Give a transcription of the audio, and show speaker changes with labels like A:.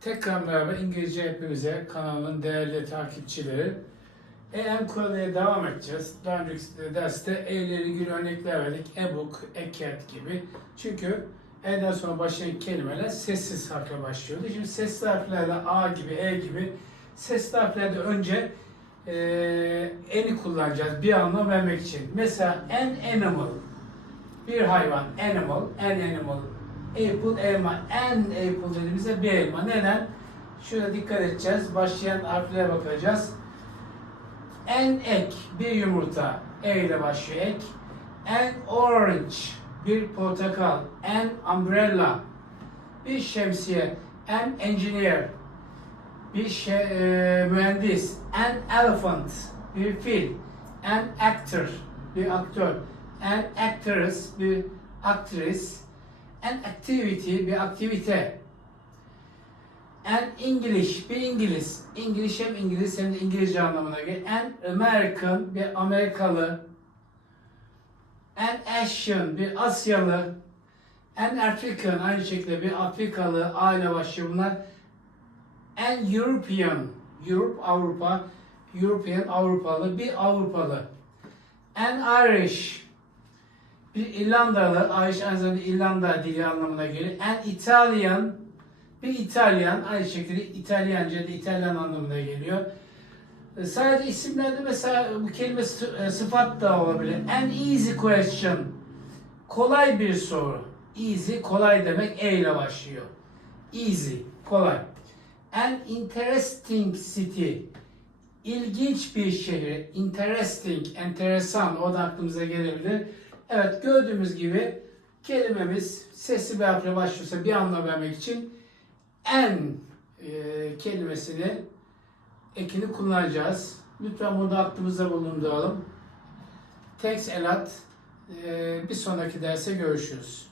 A: Tekrar merhaba İngilizce hepimize kanalın değerli takipçileri. EM kuralına devam edeceğiz. Daha önceki derste E ile ilgili örnekler verdik. E-book, e-cat gibi. Çünkü E'den sonra başlayan kelimeler sessiz harfle başlıyordu. Şimdi sesli harflerle A gibi, E gibi sesli harflerde önce e, eni kullanacağız bir anlam vermek için. Mesela an animal bir hayvan animal, an animal apple elma, an apple dediğimizde bir elma. Neden? Şurada dikkat edeceğiz. Başlayan harflere bakacağız. An egg bir yumurta. E ile başlıyor ek. An orange bir portakal. An umbrella bir şemsiye. An engineer bir şey, e, mühendis. An elephant bir fil. An actor bir aktör. An actress bir aktris. An activity bir aktivite. An English bir İngiliz. English hem İngiliz hem de İngilizce anlamına gelir. An American bir Amerikalı. An Asian bir Asyalı. An African aynı şekilde bir Afrikalı aile başlıyor bunlar. An European, Europe Avrupa, European Avrupalı bir Avrupalı. An Irish, bir İrlandalı, Irish aynı İrlanda dili anlamına gelir. An Italian, bir İtalyan, aynı şekilde İtalyanca da İtalyan anlamına geliyor. E, Sadece isimlerde mesela bu kelime e, sıfat da olabilir. An easy question, kolay bir soru. Easy, kolay demek E ile başlıyor. Easy, kolay. An interesting city, ilginç bir şehir. Interesting, enteresan, o da aklımıza gelebilir. Evet, gördüğümüz gibi kelimemiz sesli bir harfle başlıyorsa bir anlam vermek için en e, kelimesini ekini kullanacağız. Lütfen bunu da aklımızda bulunduralım. Thanks a lot. E, bir sonraki derse görüşürüz.